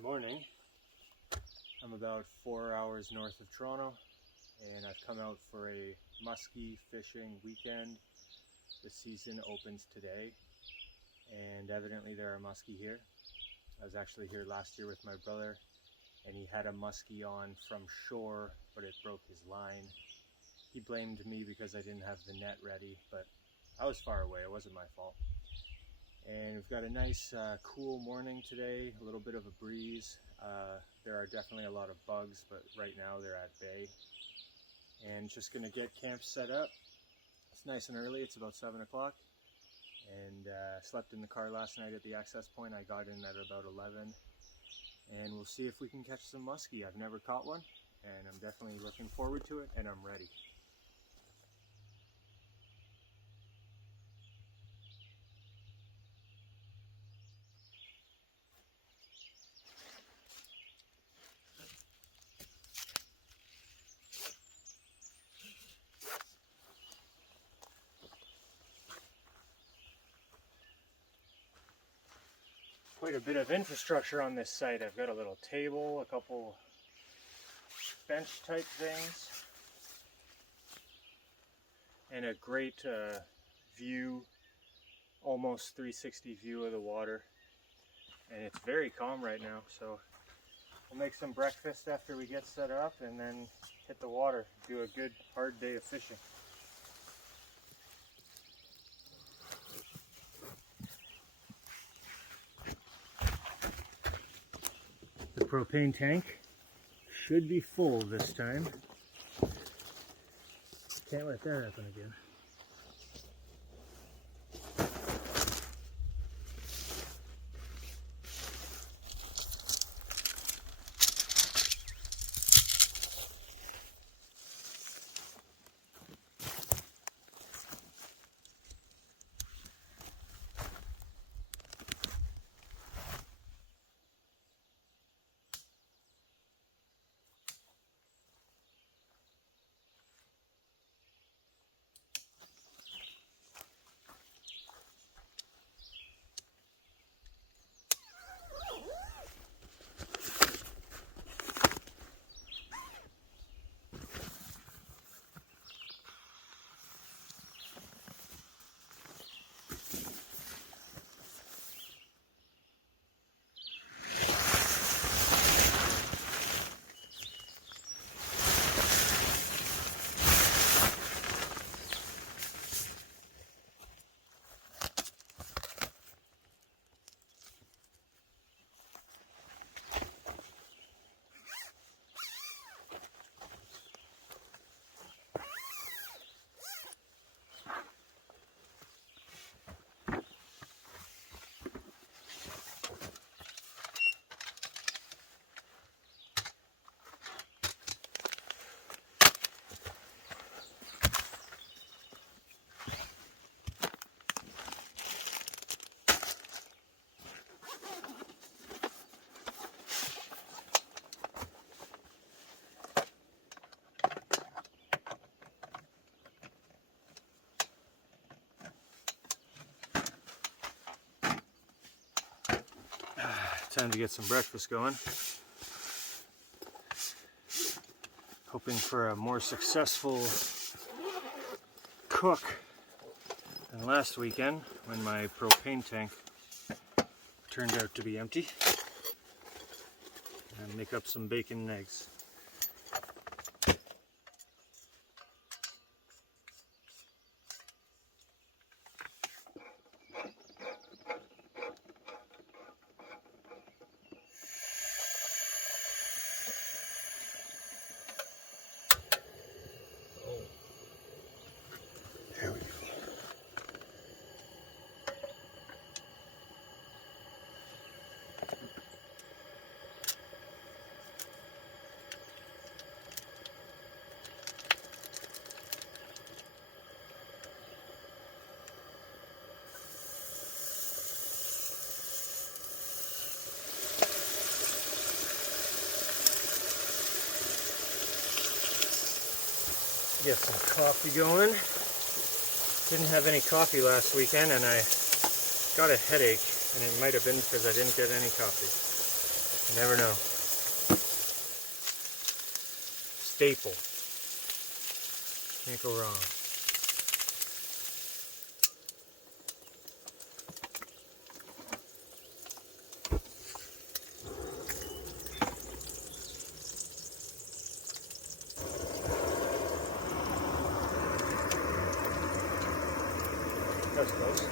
Good morning. I'm about 4 hours north of Toronto and I've come out for a musky fishing weekend. The season opens today and evidently there are musky here. I was actually here last year with my brother and he had a musky on from shore, but it broke his line. He blamed me because I didn't have the net ready, but I was far away, it wasn't my fault. And we've got a nice cool morning today, a little bit of a breeze. There are definitely a lot of bugs, but right now they're at bay. And just gonna get camp set up. It's nice and early, it's about 7 o'clock. And slept in the car last night at the access point. I got in at about 11. And we'll see if we can catch some muskie. I've never caught one, and I'm definitely looking forward to it, and I'm ready. Quite a bit of infrastructure on this site. I've got a little table, a couple bench type things, and a great view, almost 360 view of the water. And it's very calm right now, so we'll make some breakfast after we get set up and then hit the water, do a good hard day of fishing. The propane tank should be full this time. Can't let that happen again. Time to get some breakfast going. Hoping for a more successful cook than last weekend when my propane tank turned out to be empty. And make up some bacon and eggs. There we go. Get some coffee going. Didn't have any coffee last weekend and I got a headache, and it might have been because I didn't get any coffee. You never know. Staple. Can't go wrong. That's close.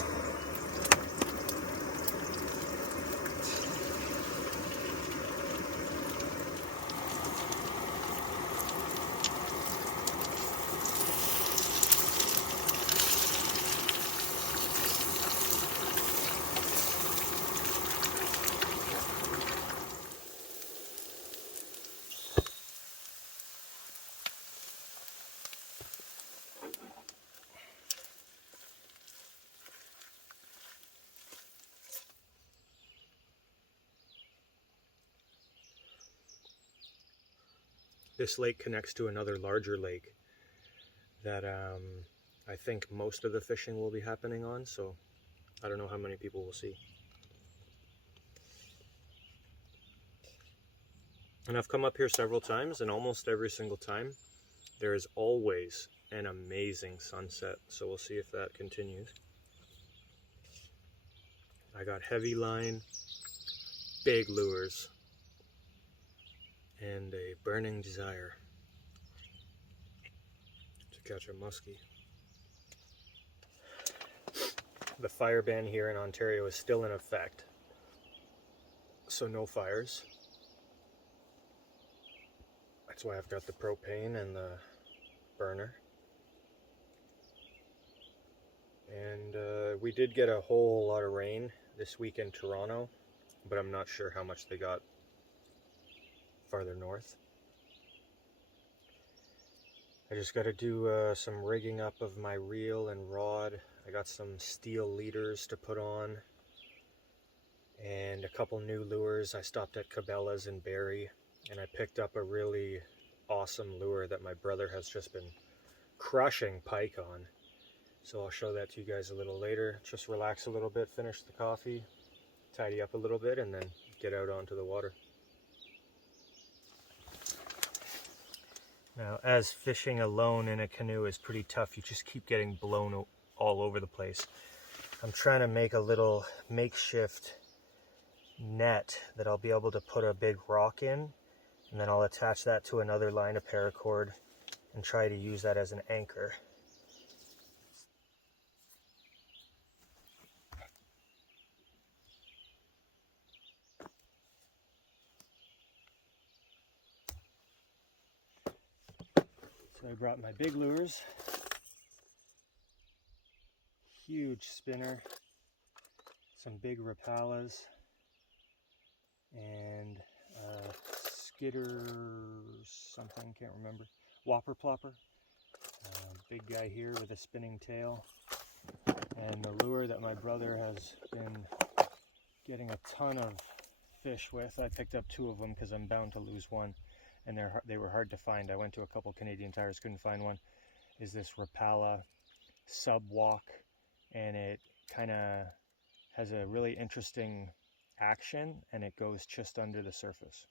This lake connects to another larger lake that I think most of the fishing will be happening on, so I don't know how many people will see. And I've come up here several times, and almost every single time there is always an amazing sunset, so we'll see if that continues. I got heavy line, big lures, and a burning desire to catch a muskie. The fire ban here in Ontario is still in effect, so no fires. That's why I've got the propane and the burner. And we did get a whole lot of rain this week in Toronto, but I'm not sure how much they got farther north. I just got to do some rigging up of my reel and rod. I got some steel leaders to put on and a couple new lures. I stopped at Cabela's in Barrie and I picked up a really awesome lure that my brother has just been crushing pike on. So I'll show that to you guys a little later. Just relax a little bit, finish the coffee, tidy up a little bit, and then get out onto the water. Now, as fishing alone in a canoe is pretty tough, you just keep getting blown all over the place. I'm trying to make a little makeshift net that I'll be able to put a big rock in, and then I'll attach that to another line of paracord and try to use that as an anchor. So I brought my big lures, huge spinner, some big rapalas, and skitter something, can't remember, whopper plopper. Big guy here with a spinning tail, and the lure that my brother has been getting a ton of fish with. I picked up 2 of them because I'm bound to lose one, and they were hard to find. I went to a couple Canadian Tires, couldn't find one. Is this Rapala sub walk, and it kind of has a really interesting action, and it goes just under the surface.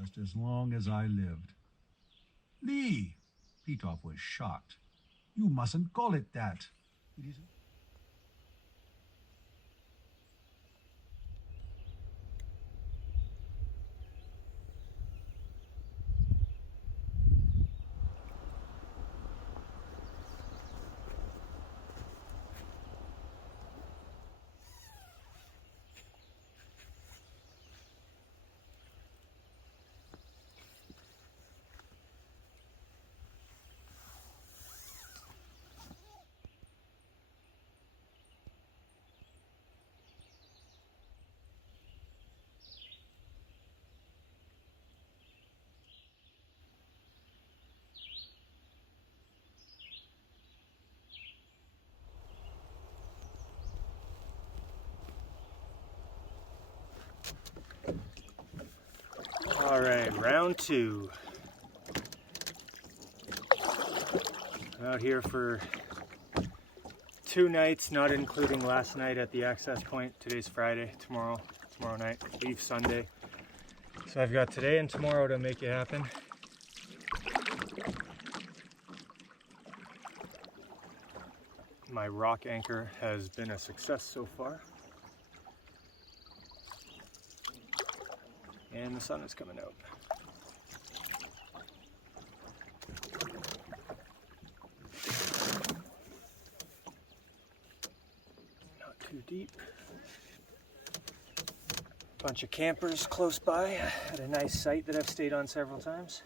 just as long as I lived. Lee! Petov was shocked. You mustn't call it that. It is... All right, round two. I'm out here for 2 nights, not including last night at the access point. Today's Friday, tomorrow night, leave Sunday. So I've got today and tomorrow to make it happen. My rock anchor has been a success so far. And the sun is coming out. Not too deep. Bunch of campers close by at a nice site that I've stayed on several times.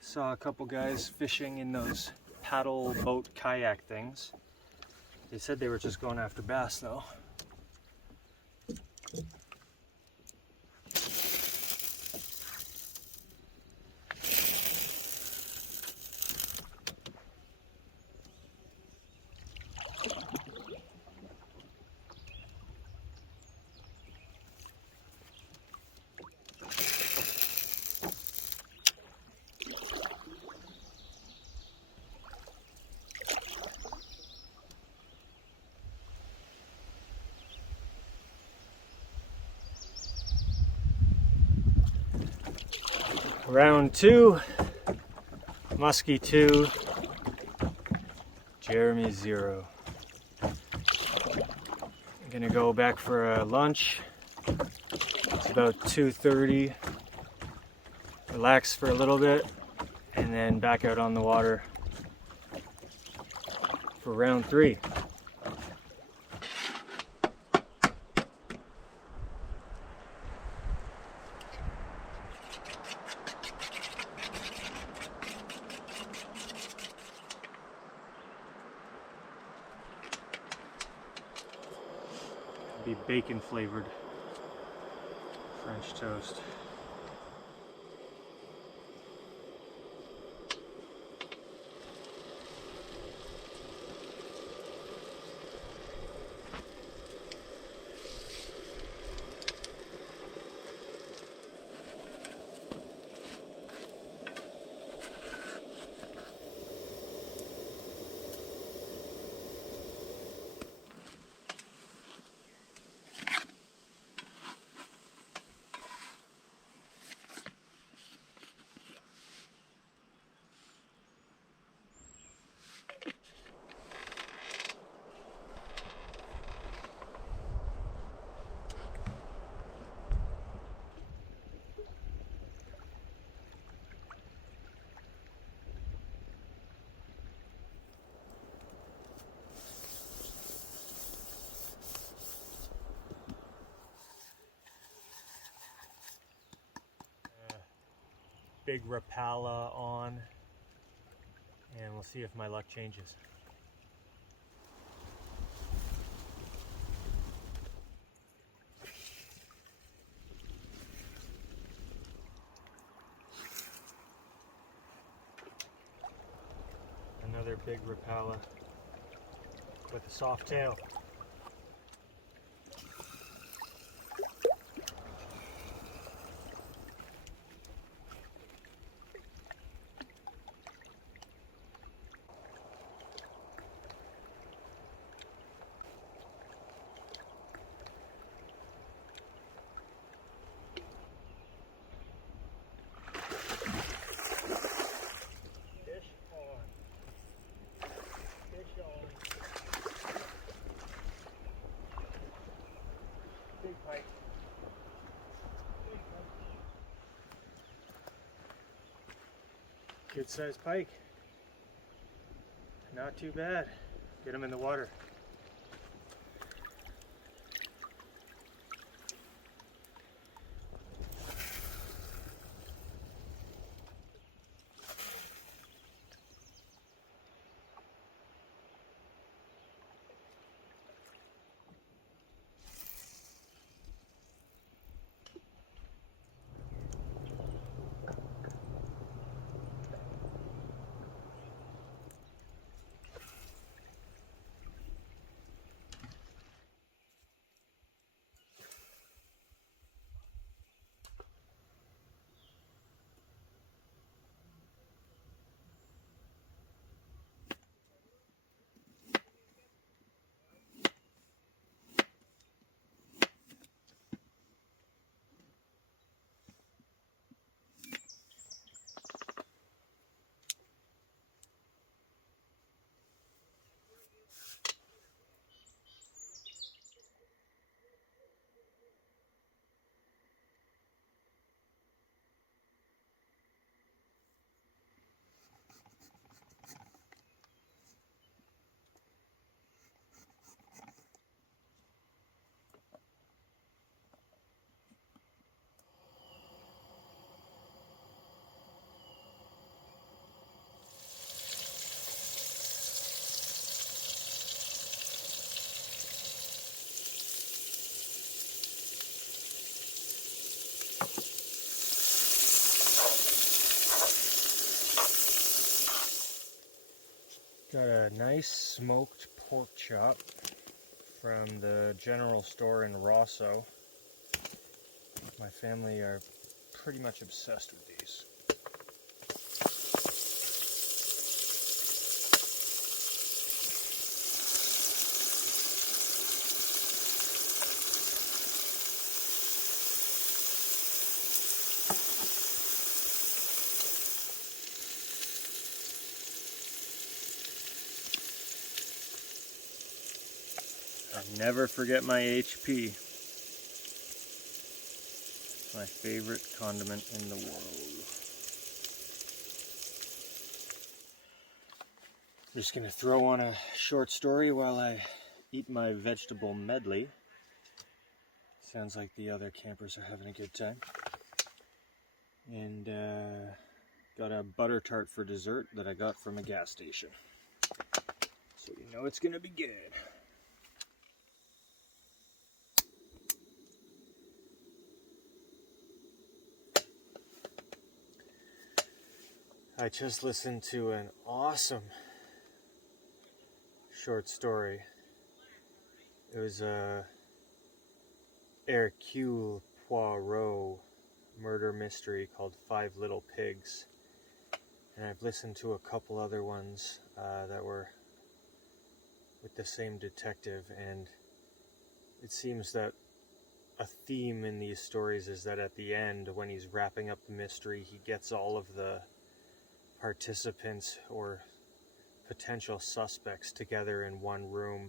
Saw a couple guys fishing in those paddle boat kayak things. They said they were just going after bass though. Round two, Musky 2, Jeremy 0. I'm gonna go back for a lunch. It's about 2:30. Relax for a little bit, and then back out on the water for round 3. Be bacon flavored French toast. Big Rapala on, and we'll see if my luck changes. Another big Rapala with a soft tail. Good sized pike. Not too bad. Get them in the water. Got a nice smoked pork chop from the general store in Rosso. My family are pretty much obsessed with these. I never forget my HP. My favorite condiment in the world. I'm just gonna throw on a short story while I eat my vegetable medley. Sounds like the other campers are having a good time. And got a butter tart for dessert that I got from a gas station. So you know it's gonna be good. I just listened to an awesome short story. It was a Hercule Poirot murder mystery called Five Little Pigs. And I've listened to a couple other ones that were with the same detective, and it seems that a theme in these stories is that at the end, when he's wrapping up the mystery, he gets all of the participants or potential suspects together in one room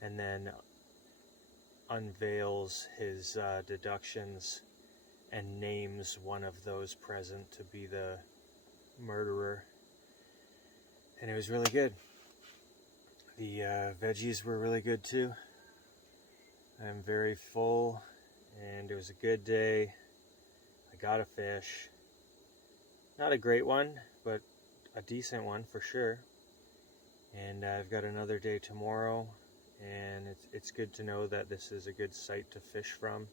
and then unveils his deductions and names one of those present to be the murderer. And it was really good. The veggies were really good too. I'm very full and it was a good day. I got a fish. Not a great one, but a decent one for sure. And I've got another day tomorrow, and it's good to know that this is a good site to fish from.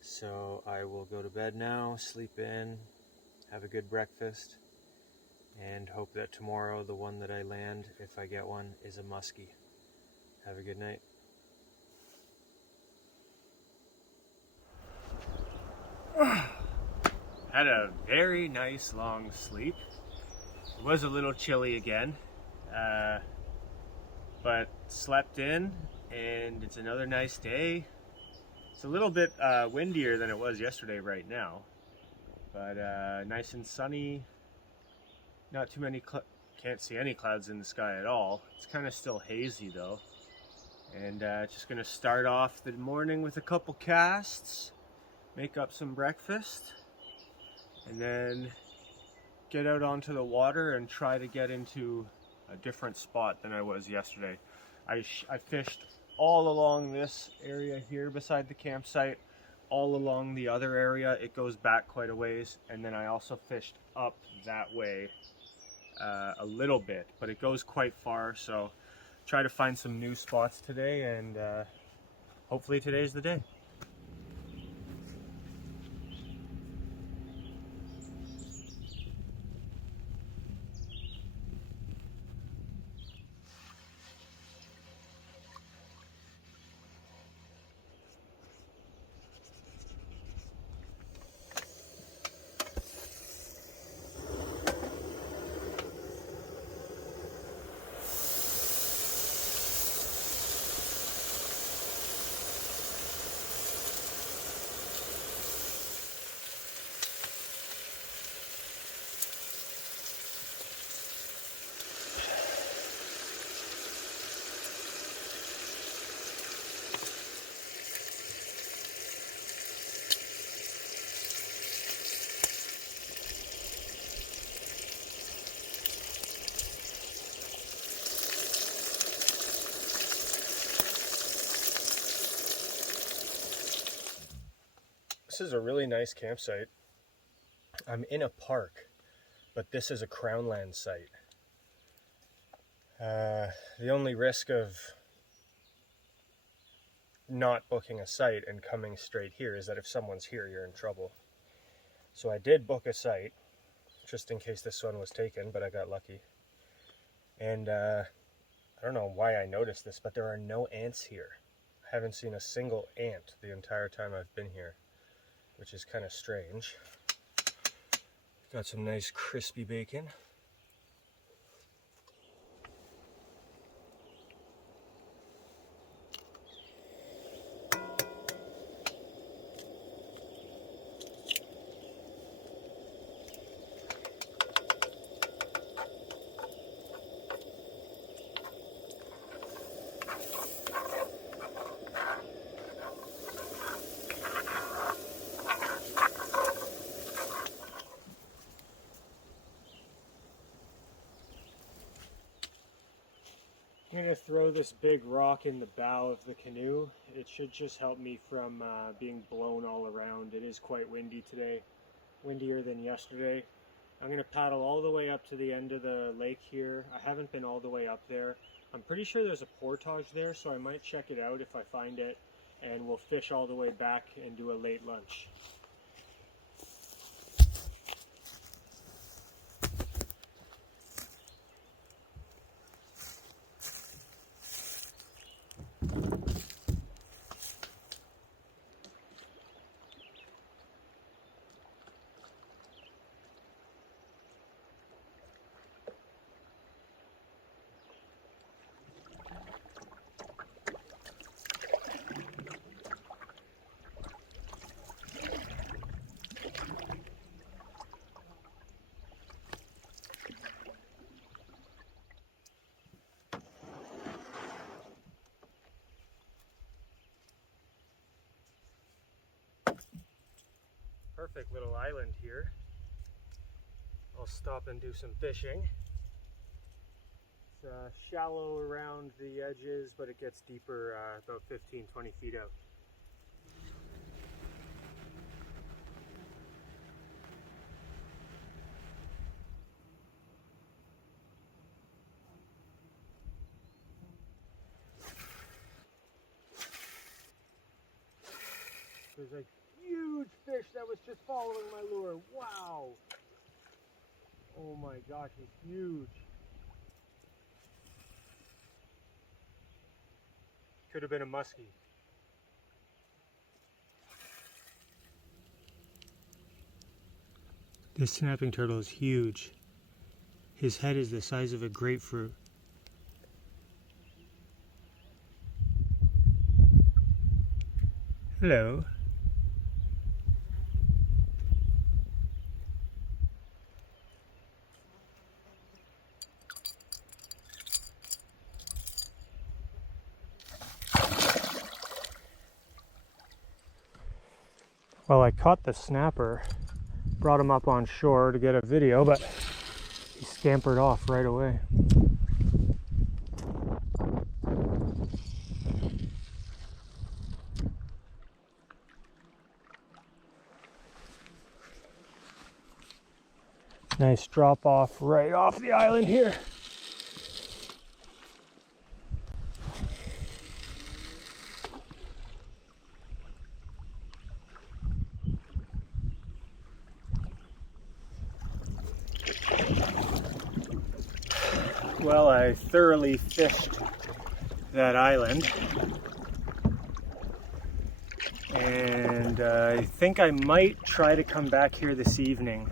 So I will go to bed now, sleep in, have a good breakfast, and hope that tomorrow the one that I land, if I get one, is a muskie. Have a good night. Had a very nice long sleep. It was a little chilly again, but slept in, and it's another nice day. It's a little bit windier than it was yesterday right now, but nice and sunny. Not too many, can't see any clouds in the sky at all. It's kind of still hazy though. And just gonna start off the morning with a couple casts, make up some breakfast, and then get out onto the water and try to get into a different spot than I was yesterday. I fished all along this area here beside the campsite, all along the other area. It goes back quite a ways, and then I also fished up that way a little bit, but it goes quite far. So try to find some new spots today, and hopefully today's the day. This is a really nice campsite. I'm in a park, but this is a crownland site. The only risk of not booking a site and coming straight here is that if someone's here, you're in trouble. So I did book a site, just in case this one was taken, but I got lucky. And I don't know why I noticed this, but there are no ants here. I haven't seen a single ant the entire time I've been here, which is kind of strange. Got some nice crispy bacon. I'm going to throw this big rock in the bow of the canoe. It should just help me from being blown all around. It is quite windy today, windier than yesterday. I'm going to paddle all the way up to the end of the lake here. I haven't been all the way up there. I'm pretty sure there's a portage there, so I might check it out if I find it, and we'll fish all the way back and do a late lunch. Perfect little island here. I'll stop and do some fishing. It's shallow around the edges, but it gets deeper about 15-20 feet out. There's a huge fish that was just following my lure. Wow! Oh my gosh, he's huge. Could have been a muskie. This snapping turtle is huge. His head is the size of a grapefruit. Hello. Well, I caught the snapper brought him up on shore to get a video, but he scampered off right away. Nice drop off right off the island here. Well, I thoroughly fished that island, and I think I might try to come back here this evening,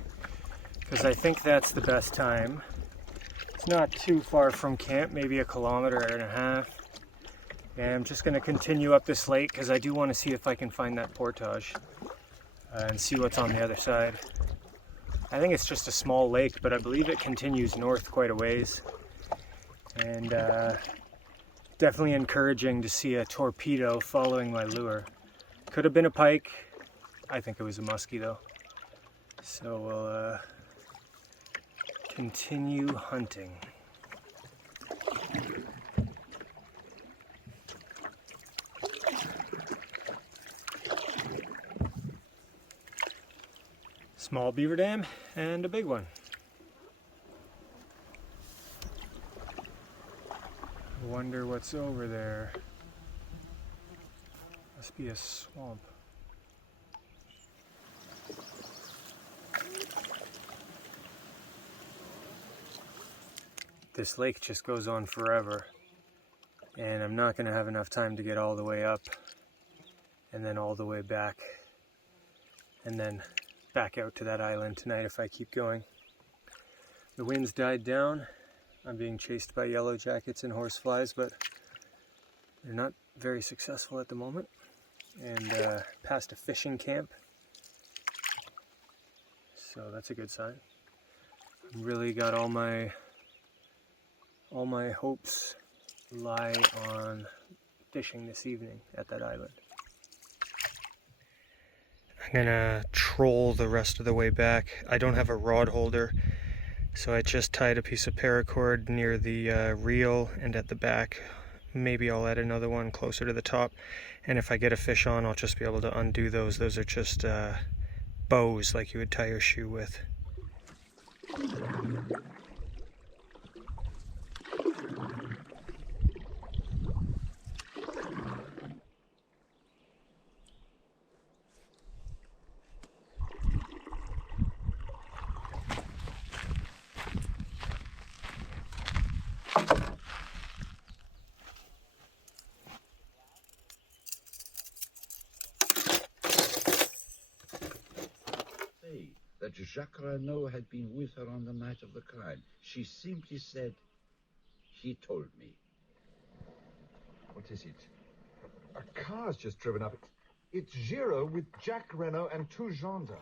because I think that's the best time. It's not too far from camp, maybe 1.5 kilometers. And I'm just going to continue up this lake because I do want to see if I can find that portage and see what's on the other side. I think it's just a small lake, but I believe it continues north quite a ways. And definitely encouraging to see a torpedo following my lure. Could have been a pike. I think it was a muskie though. So we'll continue hunting. Small beaver dam and a big one. I wonder what's over there. Must be a swamp. This lake just goes on forever, and I'm not going to have enough time to get all the way up and then all the way back and then back out to that island tonight if I keep going. The wind's died down. I'm being chased by yellow jackets and horseflies, but they're not very successful at the moment. And past a fishing camp, so that's a good sign. I've really got all my hopes lie on fishing this evening at that island. I'm gonna troll the rest of the way back. I don't have a rod holder, so I just tied a piece of paracord near the reel and at the back. Maybe I'll add another one closer to the top, and if I get a fish on, I'll just be able to undo those. Those are just bows like you would tie your shoe with. That Jacques Renaud had been with her on the night of the crime. She simply said, "He told me." What is it? A car's just driven up. It's Giraud with Jacques Renaud and 2 gendarmes.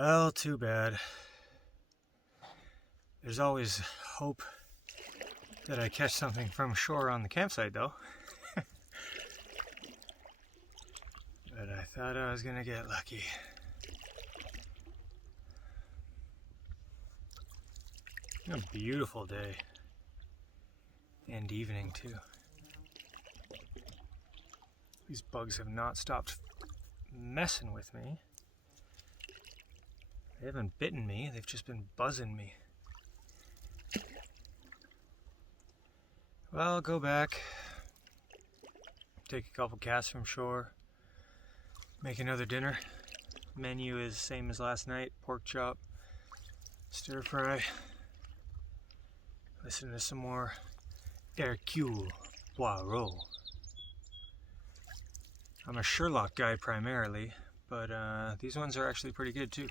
Well, too bad. There's always hope that I catch something from shore on the campsite, though. But I thought I was gonna get lucky. A beautiful day. And evening, too. These bugs have not stopped messing with me. They haven't bitten me, they've just been buzzing me. Well, I'll go back, take a couple casts from shore, make another dinner. Menu is same as last night, pork chop, stir fry. Listen to some more Hercule Poirot. I'm a Sherlock guy primarily, but these ones are actually pretty good too.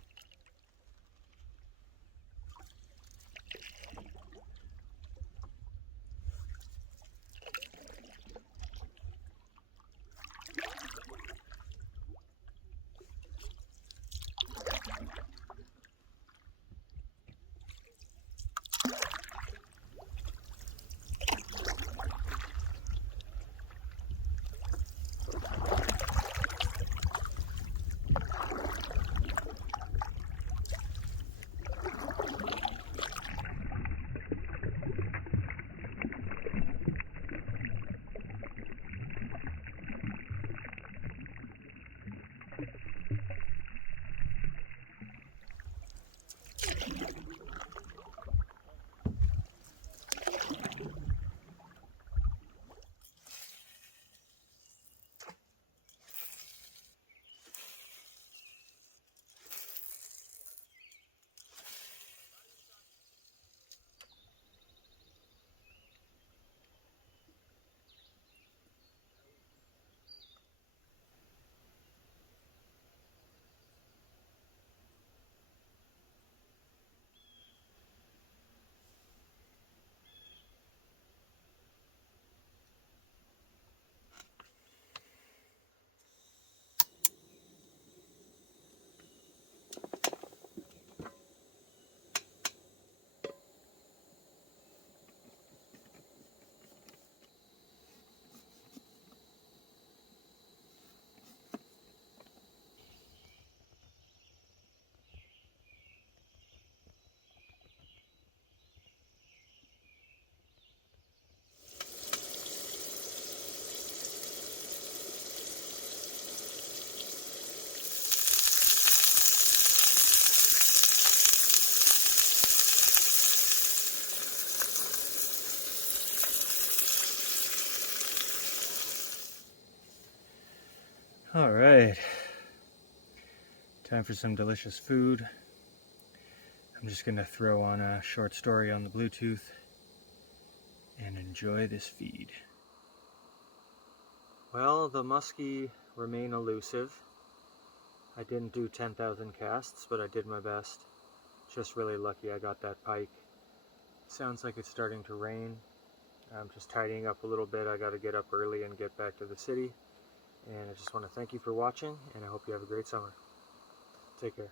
All right, time for some delicious food. I'm just gonna throw on a short story on the Bluetooth and enjoy this feed. Well, the muskie remain elusive. I didn't do 10,000 casts, but I did my best. Just really lucky I got that pike. Sounds like it's starting to rain. I'm just tidying up a little bit. I gotta get up early and get back to the city. And I just want to thank you for watching, and I hope you have a great summer. Take care.